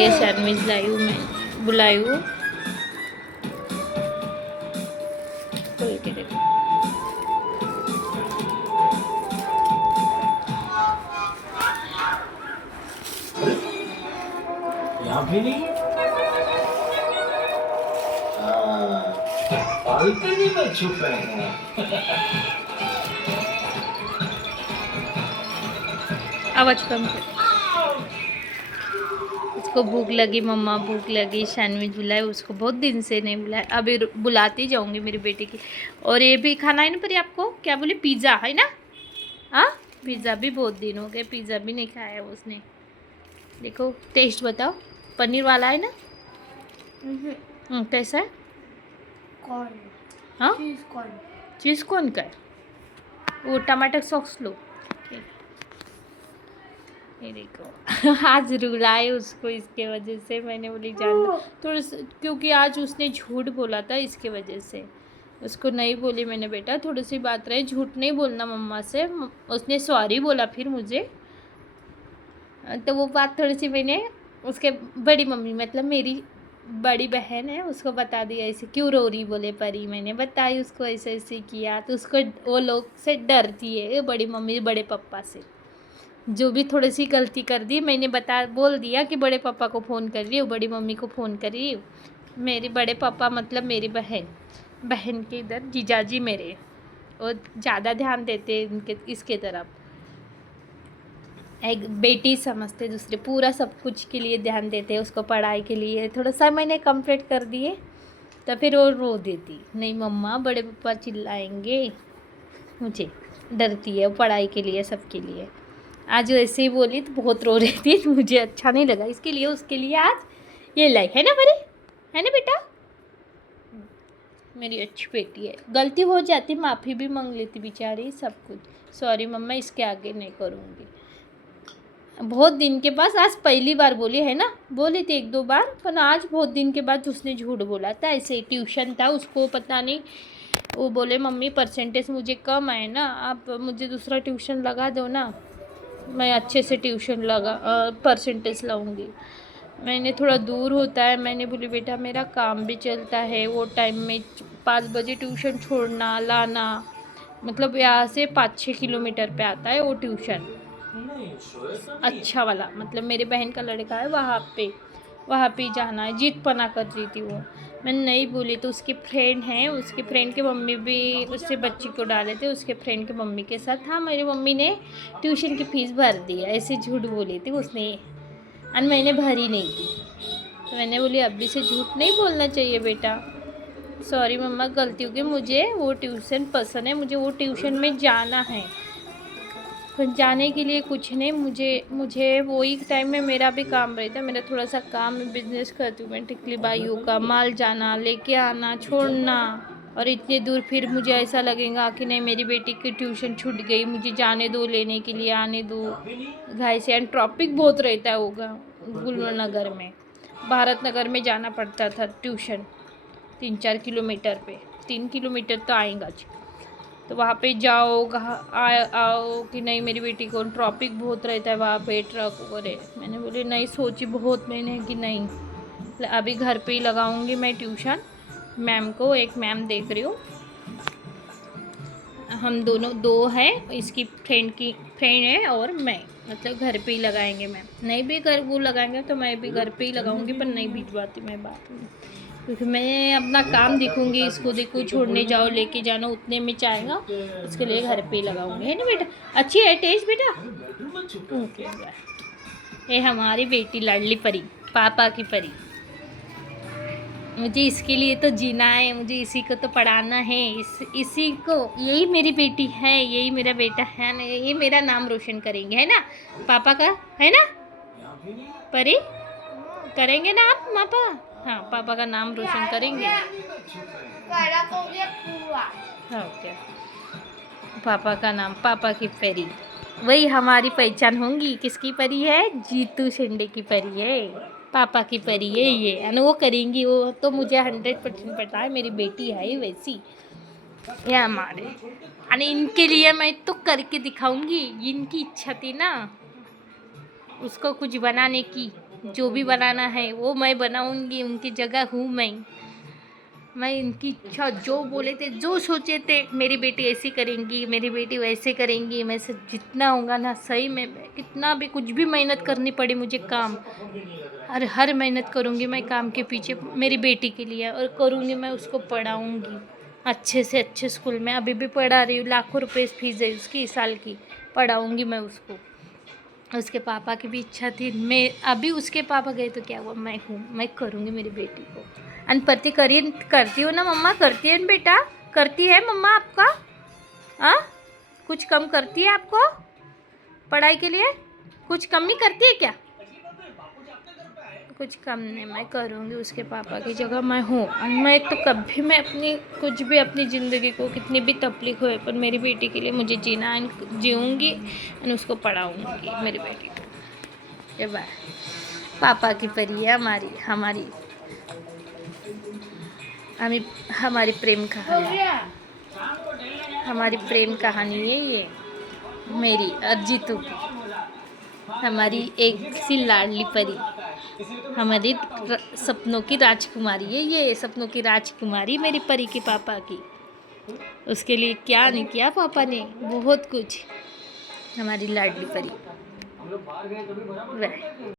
लिए सैंडविच लाई हूँ मैं, बुलाई हूँ। खोल के देखो। यहाँ भी नहीं बालकनी में छुपे हैं। आवाज कम कर। उसको भूख लगी, मम्मा भूख लगी, सैंडविच बुलाए। उसको बहुत दिन से नहीं बुलाया, अभी बुलाती जाऊंगी मेरी बेटी की। और ये भी खाना है ना परी आपको, क्या बोले, पिज़्ज़ा है ना? हाँ, पिज़्ज़ा भी बहुत दिन हो गए, पिज़्ज़ा भी नहीं खाया है उसने। देखो टेस्ट बताओ, पनीर वाला है ना? कैसा है? कॉर्न, हाँ, चीज कॉर्न। चीज़ कौन का है? वो टमाटर सॉस लो। ये देखो आज रुलाए उसको, इसके वजह से मैंने बोली जान दो थोड़ा, क्योंकि आज उसने झूठ बोला था, इसके वजह से उसको नहीं बोली मैंने, बेटा थोड़ी सी बात रहे, झूठ नहीं बोलना मम्मा से। उसने सॉरी बोला फिर मुझे, तो वो बात थोड़ी सी मैंने उसके बड़ी मम्मी, मतलब मेरी बड़ी बहन है, उसको बता दिया ऐसे क्यों रो रही बोले परी। मैंने बताई उसको ऐसे ऐसे किया, तो उसको वो लोग से डरती है, बड़ी मम्मी बड़े पापा से। जो भी थोड़ी सी गलती कर दी मैंने बोल दिया कि बड़े पापा को फ़ोन कर रही हूँ, बड़ी मम्मी को फ़ोन कर रही हूँ। मेरे बड़े पापा मतलब मेरी बहन के इधर जीजाजी मेरे, और ज़्यादा ध्यान देते हैं इनके इसके तरफ। एक बेटी समझते, दूसरे पूरा सब कुछ के लिए ध्यान देते हैं, उसको पढ़ाई के लिए थोड़ा सा मैंने कंप्लीट कर दिए तो फिर वो रो देती, नहीं मम्मा बड़े पापा चिल्लाएंगे, मुझे डरती है पढ़ाई के लिए सबके लिए। आज ऐसे ही बोली तो बहुत रो रही थी, तो मुझे अच्छा नहीं लगा, इसके लिए उसके लिए आज ये लाई है ना परी, है ना बेटा? मेरी अच्छी बेटी है, गलती हो जाती माफ़ी भी मांग लेती बेचारी, सब कुछ सॉरी मम्मा, इसके आगे नहीं करूँगी। बहुत दिन के बाद आज पहली बार बोली है ना, बोली थी एक दो बार, पर आज बहुत दिन के बाद उसने झूठ बोला था। ऐसे ट्यूशन था उसको, पता नहीं, वो बोले मम्मी परसेंटेज मुझे कम आए ना, आप मुझे दूसरा ट्यूशन लगा दो ना, मैं अच्छे से ट्यूशन परसेंटेज लाऊंगी। मैंने थोड़ा दूर होता है, मैंने बोली बेटा मेरा काम भी चलता है, वो टाइम में 5 बजे ट्यूशन छोड़ना लाना, मतलब यहाँ से 5-6 किलोमीटर पे आता है वो ट्यूशन, अच्छा वाला, मतलब मेरे बहन का लड़का है वहाँ पे जाना है। जिद पना कर रही थी वो, मैंने नहीं बोली, तो उसके फ्रेंड हैं, उसके फ्रेंड के मम्मी भी उससे बच्ची को डाले थे, उसके फ्रेंड के मम्मी के साथ। हाँ, मेरी मम्मी ने ट्यूशन की फ़ीस भर दी, ऐसे झूठ बोली थी उसने, और मैंने भरी नहीं थी। तो मैंने बोली अभी से झूठ नहीं बोलना चाहिए बेटा, सॉरी मम्मा गलती होगी, मुझे वो ट्यूशन पसंद है, मुझे वो ट्यूशन में जाना है, पर जाने के लिए कुछ नहीं, मुझे वही टाइम में मेरा भी काम रहता है, मेरा थोड़ा सा काम में बिजनेस करती हूँ मैं, टिकली बाइयों का माल जाना लेके आना छोड़ना, और इतनी दूर फिर मुझे ऐसा लगेगा कि नहीं मेरी बेटी की ट्यूशन छूट गई, मुझे जाने दो, लेने के लिए आने दो घर से। एंड ट्रॉपिक बहुत रहता होगा गुलनगर में, भारत नगर में जाना पड़ता था ट्यूशन, 3-4 किलोमीटर पे, 3 किलोमीटर तो आएगा, तो वहाँ पे जाओ आओ कि नहीं मेरी बेटी को, ट्रॉपिक बहुत रहता है वहाँ पे, ट्रक वगैरह। मैंने बोली नहीं, सोची बहुत मैंने कि नहीं, अभी घर पे ही लगाऊंगी मैं ट्यूशन। मैम को, एक मैम देख रही हूँ, हम दोनों दो हैं, इसकी फ्रेंड है और मैं, मतलब घर पे ही लगाएंगे मैम, नहीं भी घर वो लगाएंगे तो मैं भी घर पे ही लगाऊंगी, पर नहीं भिजवाती मैं बात में, क्योंकि मैं अपना काम देखूंगी, इसको देखो छोड़ने जाओ लेके जाना उतने में चाहेगा, इसके लिए घर पे ही लगाऊंगी, है ना बेटा? अच्छी है टेस्ट बेटा? ओके, ये हमारी बेटी लाडली परी, पापा की परी, मुझे इसके लिए तो जीना है, मुझे इसी को तो पढ़ाना है, इसी को, यही मेरी बेटी है, यही मेरा बेटा है ना, ये मेरा नाम रोशन करेंगे, है ना पापा का, है ना परी? करेंगे ना आप पापा? हाँ, पापा का नाम रोशन करेंगे। हाँ क्या, पापा का नाम, पापा की परी, वही हमारी पहचान होंगी, किसकी परी है? जीतू शेंडे की परी है, पापा की परी है ये, और वो करेंगी, वो तो मुझे 100% पता है, मेरी बेटी है ही वैसी, ये हमारे, और इनके लिए मैं तो करके दिखाऊंगी, इनकी इच्छा थी ना उसको कुछ बनाने की, जो भी बनाना है वो मैं बनाऊंगी, उनकी जगह हूँ मैं इनकी इच्छा जो बोले थे, जो सोचे थे मेरी बेटी ऐसी करेंगी, मेरी बेटी वैसे करेंगी, मैं से जितना होगा ना सही में मैं कितना भी कुछ भी मेहनत करनी पड़ी मुझे काम, और हर मेहनत करूँगी मैं काम के पीछे मेरी बेटी के लिए, और करूँगी मैं उसको पढ़ाऊँगी अच्छे से अच्छे स्कूल में। अभी भी पढ़ा रही हूँ, लाखों रुपए फीस है उसकी साल की, पढ़ाऊँगी मैं उसको। उसके पापा की भी इच्छा थी, मैं अभी उसके पापा गए तो क्या हुआ, मैं हूँ, मैं करूँगी मेरी बेटी को। अनपति करती हो ना मम्मा, करती है ना बेटा, करती है मम्मा आपका? हाँ, कुछ कम करती है आपको पढ़ाई के लिए? कुछ कमी करती है क्या? कुछ कम नहीं, मैं करूँगी उसके पापा की जगह मैं हूँ। और मैं तो कभी मैं अपनी कुछ भी अपनी ज़िंदगी को कितनी भी तकलीफ होए पर मेरी बेटी के लिए मुझे जीना है, जीऊँगी और उसको पढ़ाऊँगी मेरी बेटी को। ये बात पापा की परी है हमारी हमारी प्रेम कहानी, हमारी प्रेम कहानी है ये मेरी और जीतू की, हमारी एक सी लाडली परी, हमारी सपनों की राजकुमारी है ये, सपनों की राजकुमारी मेरी परी के पापा की। उसके लिए क्या नहीं किया पापा ने, बहुत कुछ। हमारी लाडली परी।